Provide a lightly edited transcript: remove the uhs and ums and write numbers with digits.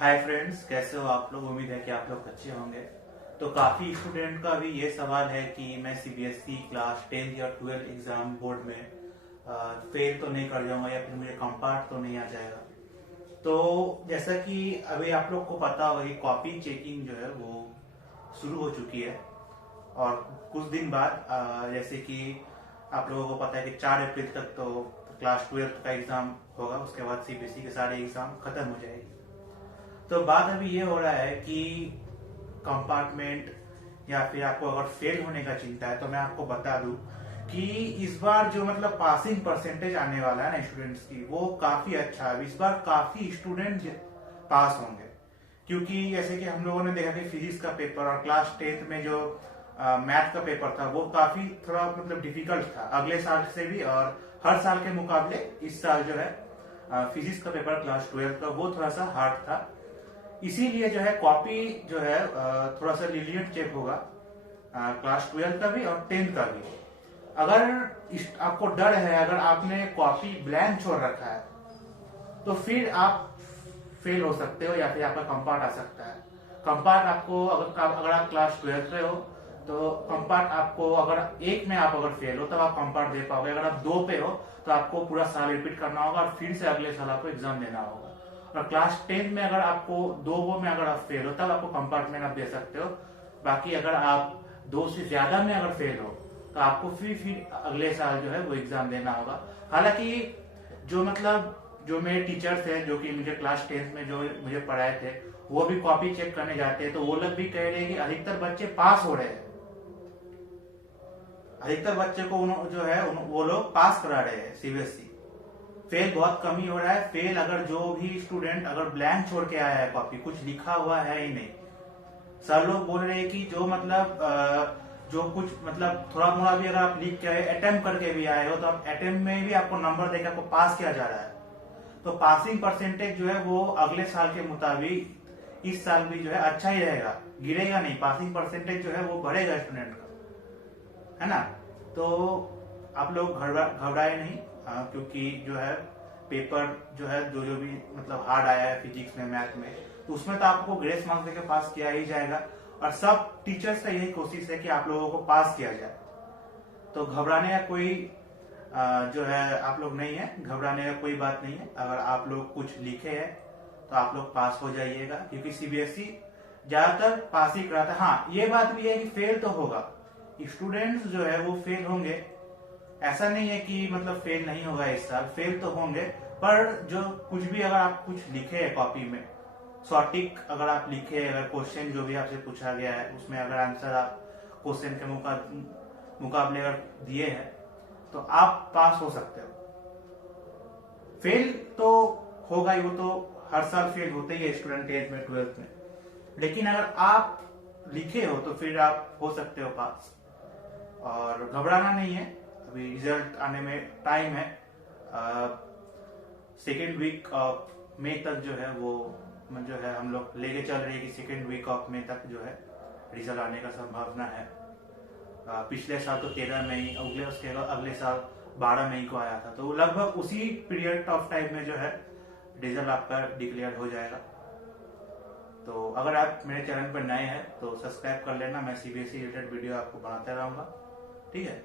Hi friends, कैसे हो आप लोग। उम्मीद है कि आप लोग अच्छे होंगे। तो काफी स्टूडेंट का भी ये सवाल है कि मैं सीबीएसई क्लास 10th या 12th एग्जाम बोर्ड में फेल तो नहीं कर जाऊंगा या फिर मुझे कंपार्ट तो नहीं आ जाएगा। तो जैसा कि अभी आप लोग को पता होगा कि कॉपी चेकिंग जो है वो शुरू हो चुकी है। और कुछ दिन बाद जैसे कि आप लोगों को पता है कि 4 अप्रैल तक तो क्लास 12th का एग्जाम होगा। उसके बाद सीबीएसई के सारे एग्जाम खत्म हो जाएगी। तो बात अभी ये हो रहा है कि कंपार्टमेंट या फिर आपको अगर फेल होने का चिंता है तो मैं आपको बता दूं कि इस बार जो मतलब पासिंग परसेंटेज आने वाला है ना स्टूडेंट्स की, वो काफी अच्छा है। इस बार काफी स्टूडेंट पास होंगे, क्योंकि जैसे कि हम लोगों ने देखा कि फिजिक्स का पेपर और क्लास 10th में जो मैथ का पेपर था वो काफी थोड़ा मतलब डिफिकल्ट था अगले साल से भी, और हर साल के मुकाबले इस साल जो है फिजिक्स का पेपर क्लास 12th का वो थोड़ा सा हार्ड था। इसीलिए जो है कॉपी जो है थोड़ा सा लीनियंट चेक होगा क्लास 12 का भी और 10th का भी। अगर आपको डर है, अगर आपने कॉपी ब्लैंक छोड़ रखा है तो फिर आप फेल हो सकते हो या फिर आपका कंपार्ट आ सकता है। कंपार्ट आपको अगर आप क्लास 12 पे हो तो कंपार्ट आपको अगर एक में आप अगर फेल हो तब आप कंपार्ट दे पाओगे। अगर आप 2 पे हो तो आपको पूरा साल रिपीट करना होगा और फिर से अगले साल आपको एग्जाम देना होगा। और क्लास 10 में अगर आपको 2 में अगर आप फेल हो तब आपको कंपार्टमेंट आप दे सकते हो। बाकी अगर आप 2 से ज्यादा में अगर फेल हो तो आपको फिर अगले साल जो है वो एग्जाम देना होगा। हालांकि जो मतलब जो मेरे टीचर्स हैं जो कि मुझे क्लास 10th में जो मुझे पढ़ाए थे वो भी कॉपी चेक करने जाते हैं, तो वो लोग भी कह रहे हैं कि अधिकतर बच्चे पास हो रहे हैं। अधिकतर बच्चे को जो है वो लोग पास करा रहे हैं सीबीएसई। फेल बहुत कम ही हो रहा है। फेल अगर जो भी स्टूडेंट अगर ब्लैंक छोड़ के आया है, कॉपी कुछ लिखा हुआ है ही नहीं। सर लोग बोल रहे हैं कि जो मतलब जो कुछ मतलब थोड़ा मोड़ा भी अगर आप लिख के आए, अटेम्प्ट करके भी आए हो, तो आप अटेम्प्ट में भी आपको नंबर देकर आपको पास किया जा रहा है। तो पासिंग परसेंटेज जो है वो अगले साल के मुताबिक इस साल भी जो है अच्छा ही रहेगा, गिरेगा नहीं। पासिंग परसेंटेज जो है वो बढ़ेगा स्टूडेंट का, है ना। तो आप लोग घबराए नहीं, क्योंकि जो है पेपर जो है जो जो भी मतलब हार्ड आया है फिजिक्स में मैथ में, तो उसमें तो आपको ग्रेस मार्क्स देकर पास किया ही जाएगा। और सब टीचर्स का यही कोशिश है कि आप लोगों को पास किया जाए। तो घबराने का कोई जो है आप लोग नहीं है, घबराने का कोई बात नहीं है। अगर आप लोग कुछ लिखे हैं तो आप लोग पास हो जाइएगा, क्योंकि सीबीएसई ज्यादातर पास ही कराता है। हाँ, ये बात भी है कि फेल तो होगा, स्टूडेंट्स जो है वो फेल होंगे। ऐसा नहीं है कि मतलब फेल नहीं होगा इस साल, फेल तो होंगे। पर जो कुछ भी अगर आप कुछ लिखे हैं कॉपी में, सॉटिक अगर आप लिखे, अगर क्वेश्चन जो भी आपसे पूछा गया है उसमें अगर आंसर आप क्वेश्चन के मुकाबले अगर दिए हैं तो आप पास हो सकते हो। फेल तो होगा ही, वो तो हर साल फेल होते ही है स्टूडेंट 10th में 12th में। लेकिन अगर आप लिखे हो तो फिर आप हो सकते हो पास। और घबराना नहीं है, अभी रिजल्ट आने में टाइम है। सेकेंड वीक ऑफ मई तक जो है वो जो है हम लोग लेके चल रहे हैं कि सेकेंड वीक ऑफ मई तक जो है रिजल्ट आने का संभावना है। पिछले साल तो 13 मई, उसके अगले साल 12 मई को आया था। तो लगभग उसी पीरियड ऑफ टाइम में जो है रिजल्ट आपका डिक्लेयर हो जाएगा। तो अगर आप मेरे चैनल पर नए हैं तो सब्सक्राइब कर लेना, मैं सीबीएसई रिलेटेड वीडियो आपको बनाता रहूंगा। ठीक है।